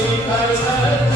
心还在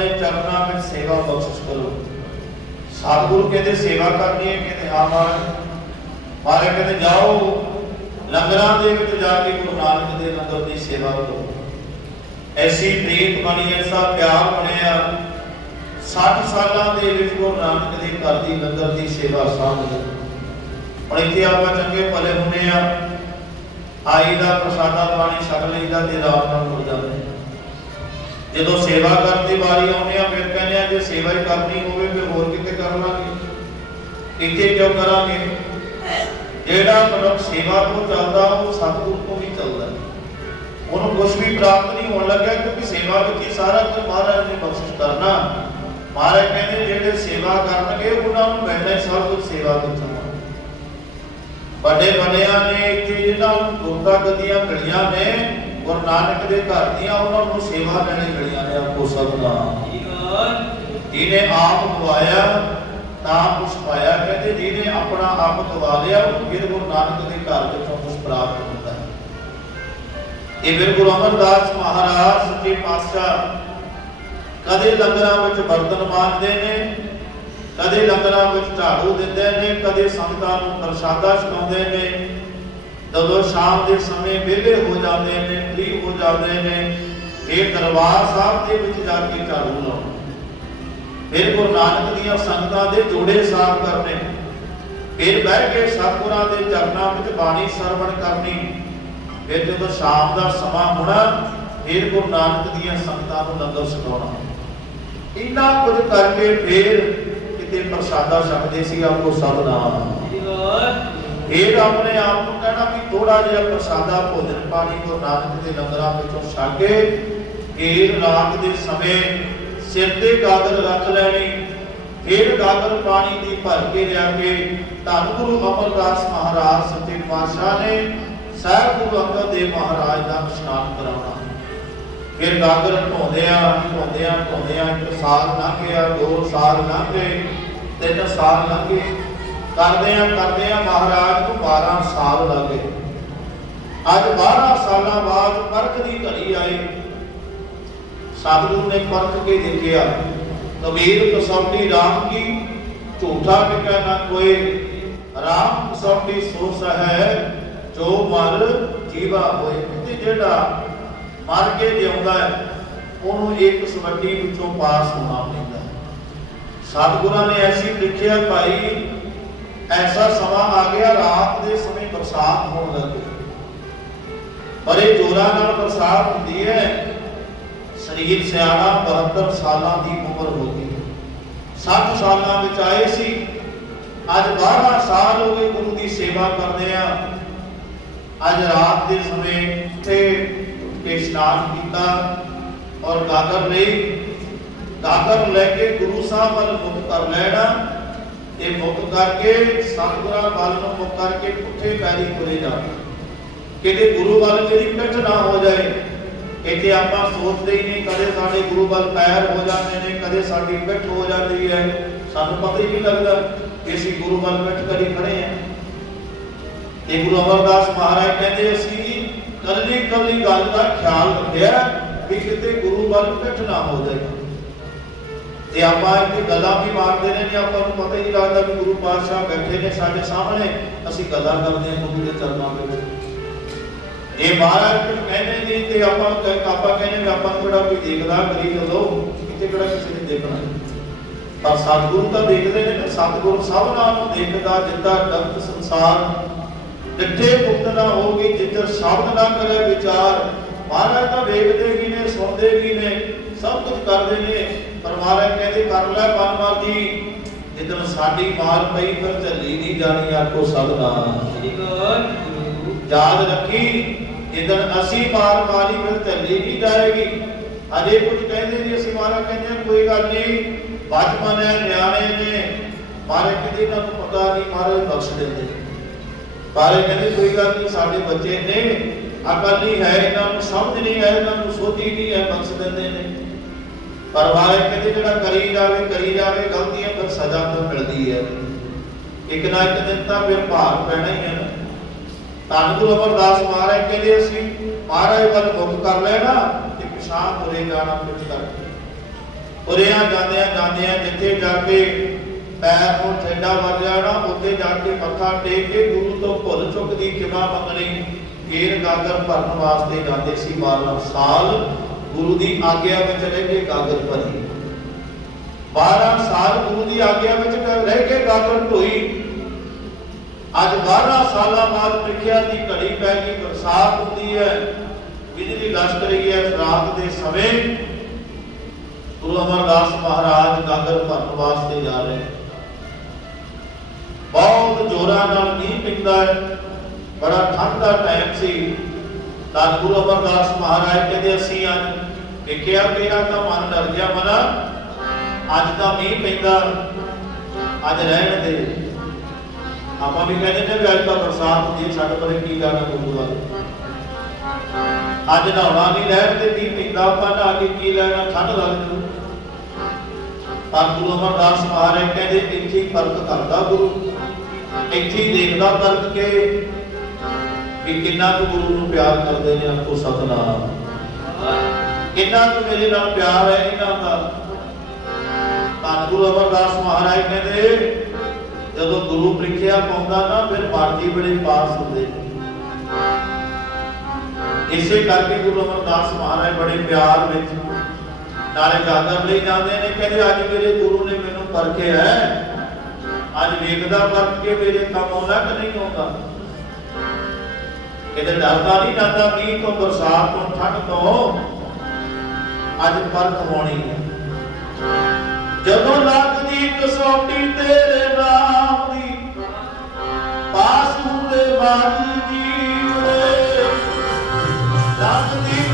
ਚਰਨਾਂ ਵਿੱਚ ਸੇਵਾ ਬਖਸ਼ਿਸ਼ ਕਰੋ। ਸਤਿਗੁਰੂ ਕਹਿੰਦੇ ਸੇਵਾ ਕਰਨੀ ਹੈ, ਕਹਿੰਦੇ ਹਾਂ ਮਹਾਰਾਜ। ਮਹਾਰਾਜ ਕਹਿੰਦੇ ਜਾਓ, ਲੰਗਰਾਂ ਦੇ ਵਿੱਚ ਜਾ ਕੇ ਗੁਰੂ ਨਾਨਕ ਦੇ ਲੰਗਰ ਦੀ ਸੇਵਾ ਕਰੋ। ਐਸੀ ਪ੍ਰੀਤ ਬਣੀ ਐਸਾ ਪਿਆਰ ਬਣਿਆ। 60 ਸਾਲਾਂ ਦੇ ਵਿੱਚ ਗੁਰੂ ਨਾਨਕ ਦੇ ਘਰ ਦੀ ਲੰਗਰ ਦੀ ਸੇਵਾ ਸਾਂਭ ਹੁਣ ਇੱਥੇ ਆਪਾਂ ਚੰਗੇ ਭਲੇ ਹੁੰਨੇ ਆ ਆਈ ਦਾ ਪ੍ਰਸਾਦਾ ਪਾਣੀ ਛਕ ਲਈਦਾ ਤੇ ਰਾਤ ਨੂੰ ਮੁੜ ਜਾਂਦੇ ਜਦੋਂ ਸੇਵਾ ਕਰਨ ਦੀ ਵਾਰੀ ਆਉਂਦੀ ਆ, ਫਿਰ ਕਹਿੰਦੇ ਆ, ਜੇ ਸੇਵਾ ਹੀ ਕਰਨੀ ਹੋਵੇ, ਫਿਰ ਹੋਰ ਕਿਤੇ ਕਰ ਲਾਂਗੇ। ਇੱਥੇ ਕਿਉਂ ਕਰਾਂਗੇ? ਜਿਹੜਾ ਮਨੁੱਖ ਸੇਵਾ ਤੋਂ ਚੱਲਦਾ, ਉਹ ਸਤਿਗੁਰ ਤੋਂ ਵੀ ਚੱਲਦਾ। ਉਹਨੂੰ ਕੁਝ ਵੀ ਪ੍ਰਾਪਤ ਨਹੀਂ ਹੋਣ ਲੱਗਿਆ, ਕਿਉਂਕਿ ਸੇਵਾ ਵਿੱਚ ਹੀ ਸਾਰਾ ਕੁਝ ਮਹਾਰਾਜ ਨੇ ਬਖਸ਼ਿਸ਼ ਕਰਨਾ। ਮਹਾਰਾਜ ਕਹਿੰਦੇ, ਜਿਹੜੇ ਸੇਵਾ ਕਰਨਗੇ, ਉਹਨਾਂ ਨੂੰ ਮਿਲਣਾ ਸਭ ਕੁਝ ਸੇਵਾ ਤੋਂ ਚੱਲਣਾ। ਵੱਡੇ ਵੱਡਿਆਂ ਨੇ ਇੱਥੇ ਜਿਹਨਾਂ ਨੂੰ ਗਦੀਆਂ ਮਿਲੀਆਂ ਨੇ ਗੁਰੂ ਨਾਨਕ ਦੇ ਘਰ ਦੀਆਂ ਉਹਨਾਂ ਨੂੰ ਸੇਵਾ ਲੈਣੀ ਮਿਲੀਆਂ ਨੇ ਆਪੋ ਸਭਨਾ ਜਿਹਨੇ ਆਪ ਗਵਾਇਆ ਤਾਂ ਕੁਛ ਪਾਇਆ। ਕਹਿੰਦੇ ਜਿਹਨੇ ਆਪਣਾ ਆਪ ਗਵਾ ਲਿਆ ਉਹ ਫਿਰ ਗੁਰੂ ਨਾਨਕ ਦੇ ਘਰ ਵਿੱਚੋਂ ਕੁਛ ਪ੍ਰਾਪਤ ਹੁੰਦਾ ਹੈ। ਇਹ ਫਿਰ ਗੁਰੂ ਅਮਰਦਾਸ ਮਹਾਰਾਜ ਸੱਚੇ ਪਾਤਸ਼ਾਹ ਕਦੇ ਲੰਗਰਾਂ ਵਿੱਚ ਬਰਤਨ ਮਾਂਜਦੇ ਨੇ, ਕਦੇ ਲੰਗਰਾਂ ਵਿੱਚ ਝਾੜੂ ਦਿੰਦੇ ਨੇ, ਕਦੇ ਸੰਗਤਾਂ ਨੂੰ ਪ੍ਰਸ਼ਾਦਾ ਛਕਾਉਂਦੇ ਨੇ ਜਦੋਂ ਸ਼ਾਮ ਦੇ ਸਮੇਂ ਵਿਹਲੇ ਹੋ ਜਾਂਦੇ ਨੇ, ਫ੍ਰੀ ਹੋ ਜਾਂਦੇ ਨੇ, ਇਹ ਦਰਬਾਰ ਸਾਹਿਬ ਦੇ ਵਿੱਚ ਜਾ ਕੇ ਝਾੜੂ ਲਾਉਣਾ ਫਿਰ ਗੁਰੂ ਨਾਨਕ ਦੀਆਂ ਸੰਗਤਾਂ ਦੇ ਜੋੜੇ ਸਾਫ਼ ਕਰਨੇ ਫਿਰ ਬਹਿ ਕੇ ਸਤਿਗੁਰਾਂ ਦੇ ਚਰਨਾਂ ਵਿੱਚ ਬਾਣੀ ਸਰਵਣ ਕਰਨੀ। ਫਿਰ ਜਦੋਂ ਸ਼ਾਮ ਦਾ ਸਮਾਂ ਹੋਣਾ, ਫਿਰ ਗੁਰੂ ਨਾਨਕ ਦੀਆਂ ਸੰਗਤਾਂ ਨੂੰ ਲੰਗਰ ਛਕਾਉਣਾ। ਇੰਨਾ ਕੁਝ ਕਰਕੇ ਫਿਰ ਕਿਤੇ ਪ੍ਰਸ਼ਾਦਾ ਛਕਦੇ ਸੀ, ਆਪੋ ਸਭ ਨਾਮ। ਫਿਰ ਆਪਣੇ ਆਪ ਨੂੰ ਕਹਿਣਾ ਵੀ ਥੋੜਾ ਜਿਹਾ ਪ੍ਰਸ਼ਾਦਾ ਭੋਜਨ ਪਾਣੀ ਗੁਰੂ ਨਾਨਕ ਦੇ ਲੰਗਰਾਂ ਵਿੱਚੋਂ ਛਕ ਕੇ ਫਿਰ ਰਾਤ ਦੇ ਸਮੇਂ ਸਿਰ ਤੇ ਗਾਗਰ ਰੱਖ ਲੈਣੀ, ਫਿਰ ਗਾਗਰ ਪਾਣੀ ਦੀ ਭਰ ਕੇ ਲਿਆ ਕੇ ਧੰਨ ਗੁਰੂ ਅਮਰਦਾਸ ਮਹਾਰਾਜ ਸੱਚੇ ਪਾਤਸ਼ਾਹ ਨੇ ਸਾਹਿਬ ਗੁਰੂ ਅੰਗਦ ਦੇਵ ਮਹਾਰਾਜ ਦਾ ਇਸ਼ਨਾਨ ਕਰਾਉਣਾ। ਫਿਰ ਗਾਗਰ ਢੋਂਦਿਆਂ ਢੋਂਦਿਆਂ ਢੋਂਦਿਆਂ ਇੱਕ ਸਾਲ ਲੰਘ ਗਿਆ, ਦੋ ਸਾਲ ਲੰਘ ਗਏ, ਤਿੰਨ ਸਾਲ ਲੰਘੇ ਕਰਦਿਆਂ ਕਰਦਿਆਂ ਮਹਾਰਾਜ ਨੂੰ 12 ਸਾਲ ਲੱਗ। ਗਏ ਅੱਜ 12 ਸਾਲਾਂ ਬਾਅਦ ਪਰਖ ਦੀ ਘੜੀ ਆਈ। ਸਤਿਗੁਰੂ ਨੇ ਪਰਖ ਕੇ ਦੇਖਿਆ, ਕਬੀਰ ਕਸੌਟੀ ਰਾਮ ਕੀ ਝੂਠਾ ਟਿਕਾ ਨਾ ਕੋਈ। ਰਾਮ ਕਸੌਟੀ ਸੋ ਹੈ ਜੋ ਮਰ ਜੀਵਾ ਹੋਏ। ਤੇ ਜਿਹੜਾ ਮਰ ਕੇ ਜਿਉਂਦਾ ਹੈ, ਉਹਨੂੰ ਇੱਕ ਸਵੱਡੀ ਵਿੱਚੋਂ ਪਾਸ ਹੋਣਾ ਪੈਂਦਾ ਸਤਿਗੁਰਾਂ ਨੇ ਐਸੀ ਲਿਖਿਆ ਭਾਈ ਐਸਾ ਸਮਾਂ ਆ ਗਿਆ, ਰਾਤ ਦੇ ਸਮੇਂ ਬਰਸਾਤ ਹੋਣ ਲੱਗੀ। ਬੜੇ ਜੋਰਾਂ ਨਾਲ ਬਰਸਾਤ ਹੁੰਦੀ ਹੈ। ਸਰੀਰ ਸਿਆਣਾ 72 ਸਾਲਾਂ ਦੀ ਉਮਰ ਹੋ ਗਈ। 60 ਸਾਲਾਂ ਵਿੱਚ ਆਏ ਸੀ। ਅੱਜ 12 ਸਾਲ ਹੋ ਗਏ ਗੁਰੂ ਦੀ ਸੇਵਾ ਕਰਦੇ ਆ। ਅੱਜ ਰਾਤ ਦੇ ਸਮੇਂ ਉੱਥੇ ਕੇ ਇਸ਼ਨਾਨ ਕੀਤਾ ਔਰ ਗਾਗਰ ਲਈ ਗਾਗਰ ਲੈ ਕੇ ਗੁਰੂ ਸਾਹਿਬ ਵੱਲ ਮੁਖ ਕਰ ਲੈਣਾ। ਇਹ ਮੁਖ ਕਰਕੇ, ਸਤਿਗੁਰਾਂ ਵੱਲ ਨੂੰ ਮੁਖ ਕਰਕੇ ਪੁੱਠੇ ਪੈਰੀ ਤੁਰੇ ਜਾਣਾ। ਕਿਤੇ ਗੁਰੂ ਵੱਲ ਮੇਰੀ ਪਿੱਠ ਨਾ ਹੋ ਜਾਏ, ਇੱਥੇ ਆਪਾਂ ਸੋਚਦੇ ਹੀ ਨਹੀਂ ਕਦੇ ਸਾਡੇ ਗੁਰੂ ਵੱਲ ਪੈਰ ਹੋ ਜਾਂਦੇ ਨੇ, ਕਦੇ ਸਾਡੀ ਪਿੱਠ ਹੋ ਜਾਂਦੀ ਹੈ। ਸਾਨੂੰ ਪਤਾ ਹੀ ਨਹੀਂ ਲੱਗਦਾ ਕਿ ਅਸੀਂ ਗੁਰੂ ਵੱਲ ਪਿੱਠ ਕਰੀ ਖੜੇ ਆ ਤੇ ਗੁਰੂ ਅਮਰਦਾਸ ਮਹਾਰਾਜ ਕਹਿੰਦੇ, ਅਸੀਂ ਕੱਲੀ ਕੱਲੀ ਗੱਲ ਦਾ ਖਿਆਲ ਰੱਖਿਆ ਕਿ ਕਿਤੇ ਗੁਰੂ ਵੱਲ ਪਿੱਠ ਨਾ ਹੋ ਜਾਏ। ਤੇ ਆਪਾਂ ਇੱਥੇ ਗੱਲਾਂ ਵੀ ਮਾਰਦੇ ਨੇ ਨੇ ਆਪਾਂ ਨੂੰ ਪਤਾ ਹੀ ਲੱਗਦਾ ਵੀ ਗੁਰੂ ਪਾਤਸ਼ਾਹ ਬੈਠੇ ਨੇ ਸਾਡੇ ਸਾਹਮਣੇ, ਅਸੀਂ ਗੱਲਾਂ ਕਰਦੇ ਹਾਂ ਗੁਰੂ ਦੇ ਚਰਨਾਂ ਦੇ ਵਿੱਚ। ਇਹ ਮਹਾਰਾਜ ਕੁਝ ਕਹਿੰਦੇ ਨਹੀਂ, ਤੇ ਆਪਾਂ ਆਪਾਂ ਕਹਿੰਦੇ ਵੀ ਆਪਾਂ ਨੂੰ ਕਿਹੜਾ ਕੋਈ ਦੇਖਦਾ ਕਰੀ ਲੋ ਕਿਤੇ ਕਿਹੜਾ ਕਿਸੇ ਨੇ ਦੇਖਣਾ? ਪਰ ਸਤਿਗੁਰੂ ਤਾਂ ਦੇਖਦੇ ਨੇ ਨਾ, ਸਤਿਗੁਰੂ ਸਭ ਨਾਲ ਨੂੰ ਦੇਖਦਾ, ਜਿੱਦਾਂ ਜਗਤ ਸੰਸਾਰ ਡਿੱਠੇ ਮੁਕਤ ਨਾ ਹੋਗੀ ਜਿੱਧਰ ਸ਼ਬਦ ਨਾ ਕਰੇ ਵਿਚਾਰ। ਮਹਾਰਾਜ ਤਾਂ ਵੇਖਦੇ ਵੀ ਨੇ, ਸੁਣਦੇ ਵੀ ਨੇ, ਸਭ ਕੁਝ ਕਰਦੇ ਨੇ। ਪਰ ਮਹਾਰਾਜ ਕਹਿੰਦੇ ਕਰ ਲੈ ਮਰਜ਼ੀ। ਜਿੱਦਣ ਸਾਡੀ ਮਾਰ ਪਈ ਫਿਰ ਝੱਲੀ ਨਹੀਂ ਜਾਣੀ ਆਖੋ ਸਭਦਾ ਯਾਦ ਰੱਖੀ ਜਿੱਦਣ ਅਸੀਂ ਮਾਰ ਮਾਰੀ ਫਿਰ ਝੱਲੀ ਨਹੀਂ ਜਾਏਗੀ। ਅਜੇ ਕੁਝ ਕਹਿੰਦੇ ਨਹੀਂ ਅਸੀਂ ਮਾਰਾ ਕਹਿੰਦੇ ਕੋਈ ਗੱਲ ਨਹੀਂ। ਬਚਪਨ ਹੈ ਨਿਆਣੇ ਨੇ। ਮਾਰੇ ਕਿਤੇ ਇਹਨਾਂ ਨੂੰ ਪਤਾ ਨਹੀਂ ਮਾਰੇ ਬਖਸ਼ ਦਿੰਦੇ। ਬਾਰੇ ਕਹਿੰਦੇ ਕੋਈ ਗੱਲ ਨਹੀਂ ਸਾਡੇ ਬੱਚੇ ਨੇ। ਅਕਲ ਨਹੀਂ ਹੈ ਇਹਨਾਂ ਨੂੰ ਸਮਝ ਨਹੀਂ ਹੈ ਇਹਨਾਂ ਨੂੰ ਸੋਝੀ ਨਹੀਂ ਹੈ ਬਖਸ਼ ਦਿੰਦੇ ਨੇ। ਪਰ ਬਾਰੇ ਕਹਿੰਦੇ ਜਿਹੜਾ ਕਰੀ ਜਾਵੇ ਕਰੀ ਜਾਵੇ, ਗਲਤੀਆਂ ਫਿਰ ਸਜ਼ਾ ਤਾਂ ਮਿਲਦੀ ਹੈ। ਇੱਕ ਨਾ ਇੱਕ ਦਿਨ ਤਾਂ ਫਿਰ ਭਾਰ ਪੈਣਾ ਹੀ ਹੈ ਨਾ। ਧੰਨ ਗੁਰੂ ਅਮਰਦਾਸ ਮਹਾਰਾਜ ਕਹਿੰਦੇ ਅਸੀਂ, ਮਹਾਰਾਜ ਵੱਲ ਮੁਖ ਕਰ ਲੈਣਾ ਤੇ ਪਿਛਾਂ ਤੁਰੇ ਜਾਣਾ ਪਿੱਛ ਕਰਕੇ ਉਰਿਆਂ ਜਾਂਦਿਆਂ ਜਾਂਦਿਆਂ ਜਿੱਥੇ ਜਾ ਕੇ ਪੈਰ ਨੂੰ ਠੇਡਾ ਵੱਜਿਆ ਨਾ ਉੱਥੇ ਜਾ ਕੇ ਮੱਥਾ ਟੇਕ ਕੇ ਗੁਰੂ ਤੋਂ ਭੁੱਲ ਚੁੱਕ ਦੀ ਖਿਮਾ ਮੰਗਣੀ, ਫੇਰ ਗਾਗਰ ਭਰਨ ਵਾਸਤੇ ਜਾਂਦੇ ਸੀ 12 ਸਾਲ। ਗੁਰੂ ਦੀ ਆਗਿਆ ਵਿੱਚ ਰਹਿ ਕੇ ਗਾਗਰ ਭਰੀ। 12 ਸਾਲ ਗੁਰੂ ਦੀ ਆਗਿਆ ਵਿੱਚ ਰਹਿ ਕੇ ਗਾਗਰ ਢੋਈ ਅੱਜ 12 ਸਾਲਾਂ ਬਾਅਦ ਪ੍ਰੀਖਿਆ ਦੀ ਘੜੀ ਪੈ ਗਈ, ਬਰਸਾਤ ਹੁੰਦੀ ਹੈ, ਬਿਜਲੀ ਲਸ਼ਕ ਰਹੀ ਹੈ, ਰਾਤ ਦੇ ਸਮੇਂ ਗੁਰੂ ਅਮਰਦਾਸ ਮਹਾਰਾਜ ਗਾਗਰ ਭਰਨ ਵਾਸਤੇ ਜਾ ਰਹੇ ਬਹੁਤ ਜ਼ੋਰਾਂ ਨਾਲ ਮੀਂਹ ਪੈਂਦਾ ਹੈ, ਬੜਾ ਠੰਡ ਦਾ ਟਾਈਮ ਸੀ। ਤਾਂ ਗੁਰੂ ਅਮਰਦਾਸ ਮਹਾਰਾਜ ਕਹਿੰਦੇ ਅਸੀਂ ਅੱਜ ਵੇਖਿਆ ਮੇਰਾ ਤਾਂ ਮਨ ਡਰ ਗਿਆ, ਮਨਾ। ਅੱਜ ਤਾਂ ਮੀਂਹ ਪੈਂਦਾ। ਅੱਜ ਰਹਿਣ ਦੇ। ਆਪਾਂ ਵੀ ਕਹਿੰਦੇ ਨੇ ਵੀ ਅੱਜ ਤਾਂ ਬਰਸਾਤ ਹੁੰਦੀ ਛੱਡ ਪਰੇ ਕੀ ਕਰਨਾ ਗੁਰਦੁਆਰੇ ਅੱਜ ਨਹਾਉਣਾ ਨਹੀਂ ਰਹਿਣ ਤੇ ਮੀਂਹ ਪੈਂਦਾ, ਆਪਾਂ ਨਹਾ ਕੇ ਕੀ ਲੈਣਾ? ਠੰਡ ਲੱਗ ਜੂ। ਪਰ ਗੁਰੂ ਅਮਰਦਾਸ ਮਹਾਰਾਜ ਕਹਿੰਦੇ, ਇੱਥੇ ਫ਼ਰਕ ਕਰਦਾ ਗੁਰੂ। ਇੱਥੇ ਦੇਖਦਾ ਫ਼ਰਕ ਕੇ ਵੀ ਕਿੰਨਾ ਕੁ ਗੁਰੂ ਨੂੰ ਪਿਆਰ ਕਰਦੇ ਨੇ ਆਪੋ ਸਤਨਾਮ। ਕਿੰਨਾ ਕੁ ਮੇਰੇ ਨਾਲ ਪਿਆਰ ਹੈ ਇਹਨਾਂ ਦਾ। ਤਾਂ ਗੁਰੂ ਅਮਰਦਾਸ ਮਹਾਰਾਜ ਕਹਿੰਦੇ, ਜਦੋਂ ਗੁਰੂ ਪ੍ਰੀਖਿਆ ਪਾਉਂਦਾ ਨਾ, ਫਿਰ ਬਾਜੀ ਬੜੇ ਪਾਸ ਹੁੰਦੇ। ਇਸੇ ਕਰਕੇ ਗੁਰੂ ਅਮਰਦਾਸ ਮਹਾਰਾਜ ਬੜੇ ਪਿਆਰ ਵਿੱਚ ਨਾਲੇ ਗਾਗਰ ਲਈ ਜਾਂਦੇ ਨੇ, ਕਹਿੰਦੇ ਅੱਜ ਮੇਰੇ ਗੁਰੂ ਨੇ ਮੈਨੂੰ ਪਰਖਿਆ ਹੈ। ਅੱਜ ਵੇਖਦਾ ਪਰਖ ਕੇ ਮੇਰੇ ਕੰਮ ਆਉਂਦਾ ਕਿ ਨਹੀਂ ਆਉਂਦਾ। ਕਿਤੇ ਡਰਦਾ ਨਹੀਂ ਜਾਂਦਾ ਮੀਂਹ ਤੋਂ ਬਰਸਾਤ ਤੋਂ ਠੰਡ ਤੋਂ ਅੱਜ ਪਰਖ ਹੋਣੀ ਹੈ। ਜਦੋਂ ਲੱਗਦੀ ਕਸੌਟੀ ਤੇਰੇ ਨਾਮ ਦੀ, ਪਾਸ ਹੁੰਦੇ ਬਾਜੀ ਜੀਵੜੇ ਲੱਗਦੀ